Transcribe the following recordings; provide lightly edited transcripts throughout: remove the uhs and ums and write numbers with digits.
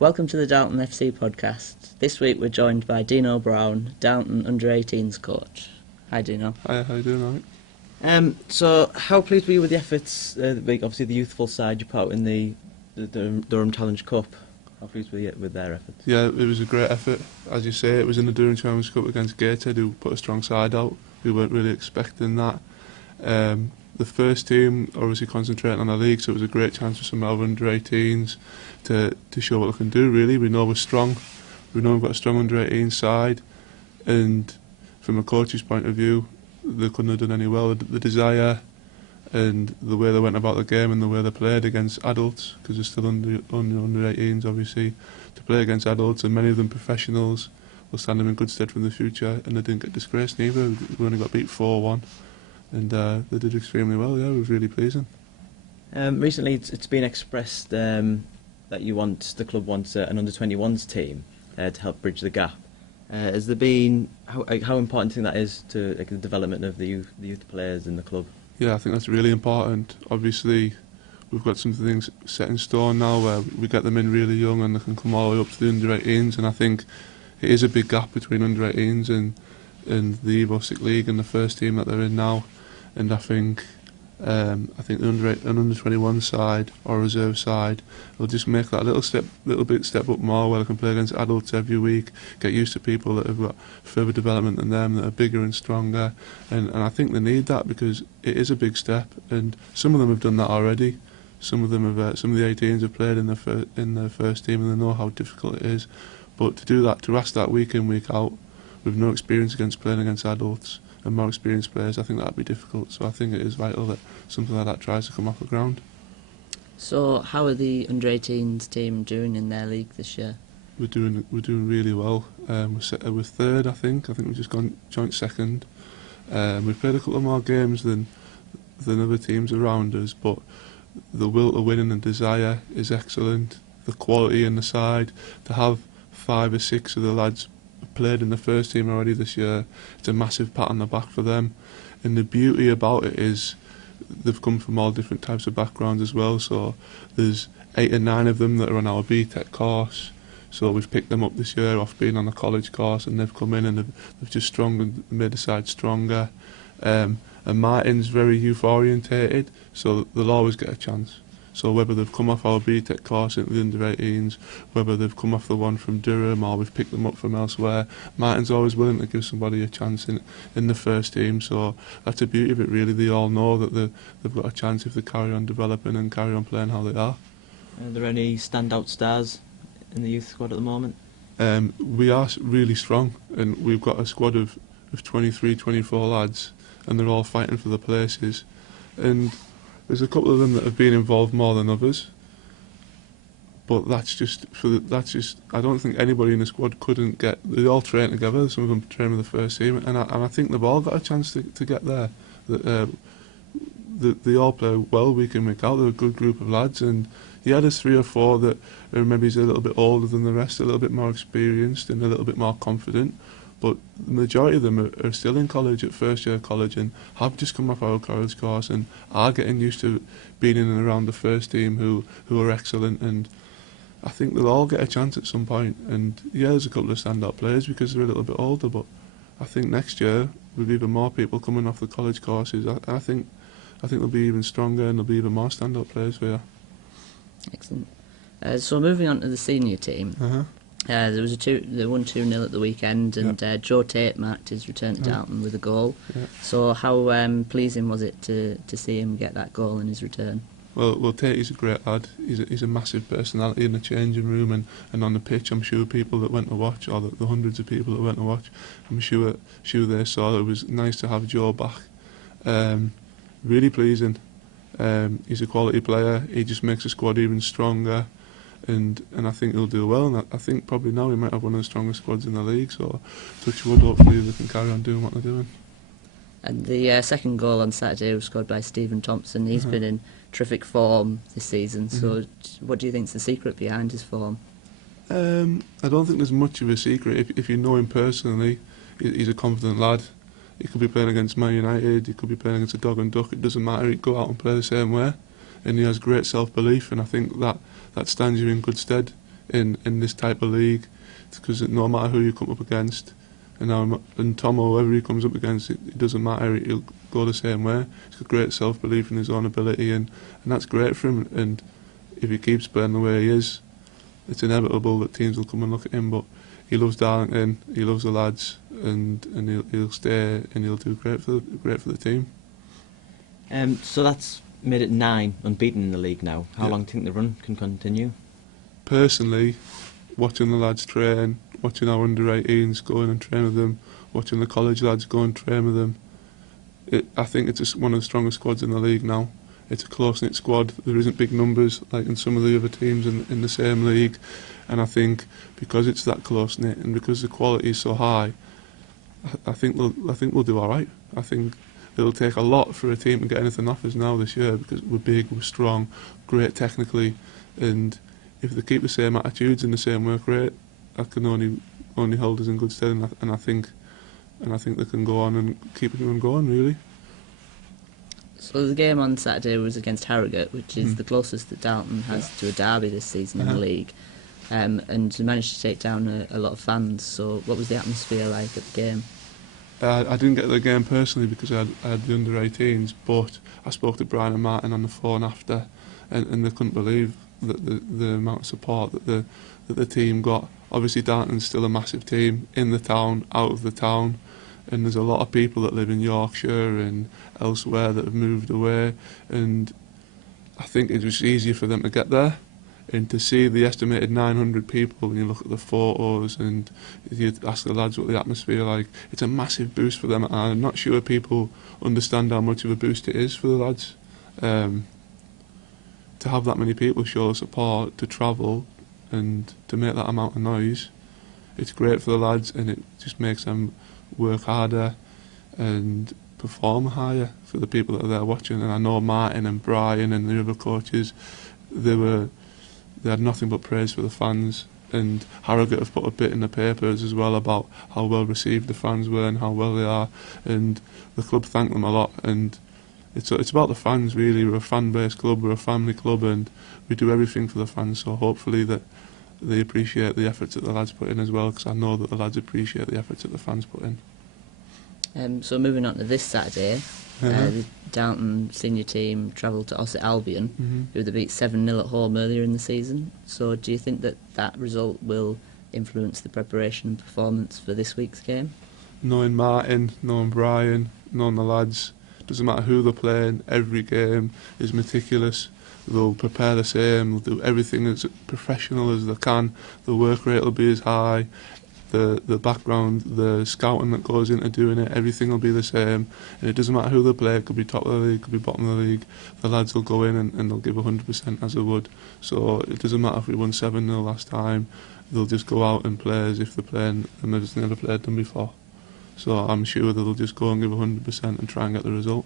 Welcome to the Darlington FC podcast. This week we're joined by Deano Browne, Darlington under-18s coach. Hi Deano. Hi, how you doing, mate? So how pleased were you with the efforts, obviously the youthful side you put out in the Durham Challenge Cup? How pleased were you with their efforts? Yeah, it was a great effort. As you say, it was in the Durham Challenge Cup against Gateshead, who put a strong side out. We weren't really expecting that. The first team obviously concentrating on the league, so it was a great chance for some of our under-18s to show what they can do, really. We know we're strong. We know we've got a strong under-18 side, and from a coach's point of view, they couldn't have done any well. The desire and the way they went about the game and the way they played against adults, because they're still under-18s, obviously, to play against adults, and many of them professionals, will stand them in good stead for the future, and they didn't get disgraced neither. We only got beat 4-1. And they did extremely well. Yeah, it was really pleasing. Recently, it's been expressed that the club wants an under-21s team to help bridge the gap. Has there been how important do you think that is to the development of the youth players in the club? Yeah, I think that's really important. Obviously, we've got some things set in stone now where we get them in really young and they can come all the way up to the under-18s. And I think it is a big gap between under-18s and the Evo 6 League and the first team that they're in now. And I think the under-21 side or reserve side will just make that little bit step up more, where they can play against adults every week, get used to people that have got further development than them, that are bigger and stronger, and I think they need that because it is a big step, and some of them have done that already. Some of them have, some of the 18s have played in their first team, and they know how difficult it is. But to do that, to ask that week in, week out, with no experience playing against adults and more experienced players, I think that'd be difficult. So I think it is vital that something like that tries to come off the ground. So how are the under-18s team doing in their league this year? We're doing really well. We're third, I think. We've just gone joint second. We've played a couple of more games than other teams around us, but the will to win and the desire is excellent. The quality in the side, to have 5 or 6 of the lads played in the first team already this year, it's a massive pat on the back for them. And the beauty about it is they've come from all different types of backgrounds as well, so there's 8 or 9 of them that are on our BTEC course, so we've picked them up this year off being on the college course, and they've come in and they've just made the side stronger. And Martin's very youth orientated, so they'll always get a chance. So whether they've come off our BTEC course into the under-18s, whether they've come off the one from Durham or we've picked them up from elsewhere, Martin's always willing to give somebody a chance in the first team. So that's the beauty of it, really. They all know that they've got a chance if they carry on developing and carry on playing how they are. Are there any standout stars in the youth squad at the moment? We are really strong, and we've got a squad of 23, 24 lads, and they're all fighting for the places. And there's a couple of them that have been involved more than others, but that's just I don't think anybody in the squad couldn't get. They all train together. Some of them train with the first team, and I think they've all got a chance to get there. They all play well week in, week out. They're a good group of lads, and there's 3 or 4 that are maybe a little bit older than the rest, a little bit more experienced and a little bit more confident. But the majority of them are still in college, at first year college, and have just come off our college course and are getting used to being in and around the first team who are excellent. And I think they'll all get a chance at some point. And there's a couple of standout players because they're a little bit older, but I think next year with even more people coming off the college courses, I think they'll be even stronger and there'll be even more standout players for you. Excellent. So moving on to the senior team. They won 2-0 at the weekend, and Joe Tate marked his return to Darlington with a goal. So how pleasing was it to see him get that goal in his return? Well, Tate is a great lad. He's a massive personality in the changing room and on the pitch. I'm sure people that went to watch, or the hundreds of people that went to watch, I'm sure they saw it was nice to have Joe back. Really pleasing. He's a quality player. He just makes the squad even stronger. And I think he'll do well, and I think probably now he might have one of the strongest squads in the league, so touch wood, hopefully they can carry on doing what they're doing. And the second goal on Saturday was scored by Stephen Thompson. He's been in terrific form this season, so what do you think's the secret behind his form? I don't think there's much of a secret. If you know him personally, he's a confident lad. He could be playing against Man United, he could be playing against a dog and duck, it doesn't matter, he'd go out and play the same way. And he has great self-belief, and I think that stands you in good stead in this type of league, because no matter who you come up against, and Tom or whoever he comes up against, it doesn't matter, he'll go the same way. He's got great self-belief in his own ability, and that's great for him. And if he keeps playing the way he is, it's inevitable that teams will come and look at him. But he loves Darlington, he loves the lads, and he'll stay and he'll do great for the team. So that's made it 9 unbeaten in the league now. How long do you think the run can continue? Personally, watching the lads train, watching our under-18s go in and train with them, watching the college lads go and train with them, I think it's one of the strongest squads in the league now. It's a close-knit squad. There isn't big numbers like in some of the other teams in the same league, and I think because it's that close-knit and because the quality is so high, I think we'll do all right. I think it'll take a lot for a team to get anything off us now this year, because we're big, we're strong, great technically, and if they keep the same attitudes and the same work rate, that can only hold us in good stead, and I think they can go on and keep it going, really. So the game on Saturday was against Harrogate, which is the closest that Darlington has to a derby this season in the league, and they managed to take down a lot of fans. So what was the atmosphere like at the game? I didn't get to the game personally because I had the under-18s, but I spoke to Brian and Martin on the phone after, and they couldn't believe the amount of support that the team got. Obviously Darlington's still a massive team in the town, out of the town, and there's a lot of people that live in Yorkshire and elsewhere that have moved away, and I think it was easier for them to get there. And to see the estimated 900 people, and you look at the photos and you ask the lads what the atmosphere like, it's a massive boost for them. And I'm not sure people understand how much of a boost it is for the lads. To have that many people show support, to travel and to make that amount of noise, it's great for the lads, and it just makes them work harder and perform higher for the people that are there watching. And I know Martin and Brian and the other coaches, they had nothing but praise for the fans, and Harrogate have put a bit in the papers as well about how well received the fans were and how well they are, and the club thanked them a lot. And it's about the fans, really. We're a fan-based club, we're a family club, and we do everything for the fans, so hopefully that they appreciate the efforts that the lads put in as well, because I know that the lads appreciate the efforts that the fans put in. So moving on to this Saturday, the Darlington senior team travelled to Ossett Albion, who they beat 7-0 at home earlier in the season. So do you think that result will influence the preparation and performance for this week's game? Knowing Martin, knowing Brian, knowing the lads, doesn't matter who they're playing, every game is meticulous. They'll prepare the same, they'll do everything as professional as they can, the work rate will be as high, the background, the scouting that goes into doing it, everything will be the same, and it doesn't matter who they play. It could be top of the league, it could be bottom of the league, the lads will go in and they'll give 100% as they would. So it doesn't matter if we won 7-0 last time, they'll just go out and play as if they're playing and they've never played them before. So I'm sure they'll just go and give 100% and try and get the result.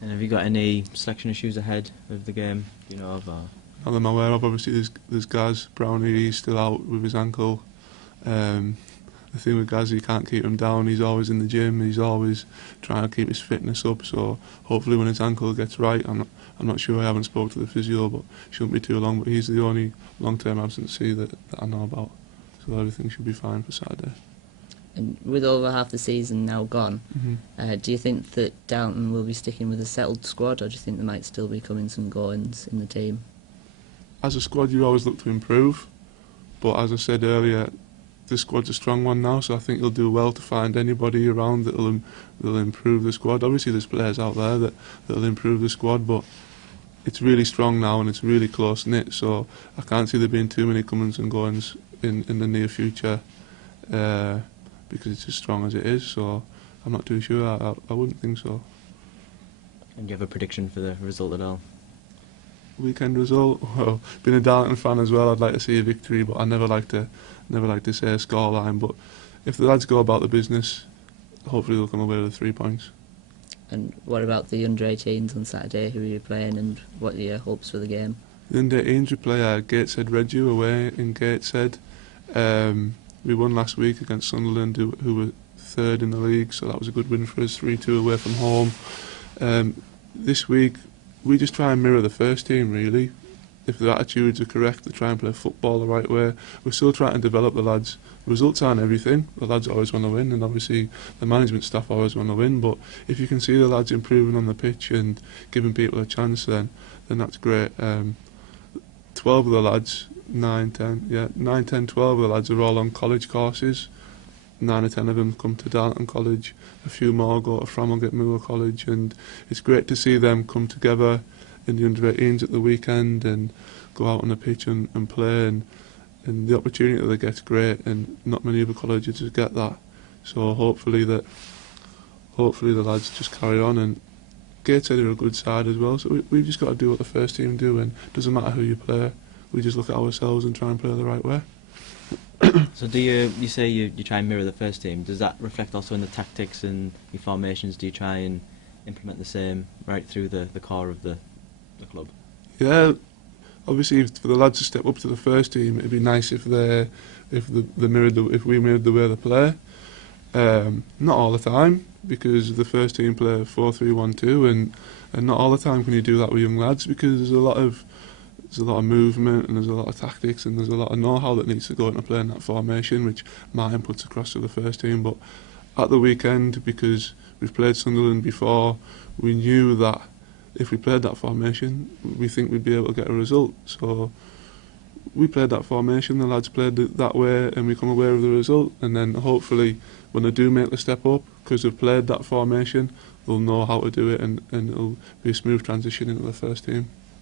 And have you got any selection issues ahead of the game, you know of? Not that I'm aware of. Obviously there's Gaz Browne, he's still out with his ankle. The thing with Gaz, you can't keep him down. He's always in the gym, he's always trying to keep his fitness up, so hopefully when his ankle gets right, I'm not sure, I haven't spoke to the physio, but it shouldn't be too long. But he's the only long-term absentee that I know about, so everything should be fine for Saturday. And with over half the season now gone, do you think that Darlington will be sticking with a settled squad, or do you think there might still be comings and goings in the team? As a squad, you always look to improve, but as I said earlier, the squad's a strong one now, so I think you'll do well to find anybody around that'll improve the squad. Obviously there's players out there that'll improve the squad, but it's really strong now and it's really close knit, so I can't see there being too many comings and goings in the near future, because it's as strong as it is. So I'm not too sure. I wouldn't think so. And do you have a prediction for the result at all? Weekend result? Well, being a Darlington fan as well, I'd like to see a victory, but I never like to say a scoreline. But if the lads go about the business, hopefully they'll come away with 3 points. And what about the under-18s on Saturday? Who are you playing, and what are your hopes for the game? The under-18s we play Gateshead Redu away in Gateshead. We won last week against Sunderland, who were third in the league, so that was a good win for us, 3-2 away from home. This week we just try and mirror the first team, really. if their attitudes are correct, they try and play football the right way. We're still trying to develop the lads. Results aren't everything. The lads always want to win, and obviously the management staff always want to win. But if you can see the lads improving on the pitch and giving people a chance, then that's great. 12 of the lads, 9, 10, 12 of the lads are all on college courses. 9 or 10 of them come to Darlington College. A few more go to Framlinget Moor College, and it's great to see them come together in the under-18s at the weekend and go out on the pitch and play, and the opportunity that they get's great, and not many other colleges get that. So hopefully the lads just carry on, and Gateshead are a good side as well, so we've just got to do what the first team do, and it doesn't matter who you play, we just look at ourselves and try and play the right way. So do you say you try and mirror the first team? Does that reflect also in the tactics and your formations? Do you try and implement the same right through the core of the club? Yeah, obviously for the lads to step up to the first team, it'd be nice if we mirrored the way they play. Not all the time, because the first team play 4-3-1-2, and not all the time can you do that with young lads, because there's a lot of movement, and there's a lot of tactics, and there's a lot of know-how that needs to go into playing that formation, which Martin puts across to the first team. But at the weekend, because we've played Sunderland before, we knew that if we played that formation, we think we'd be able to get a result. So we played that formation, the lads played it that way, and we come away with the result. And then hopefully when they do make the step up, because they've played that formation, they'll know how to do it, and it'll be a smooth transition into the first team.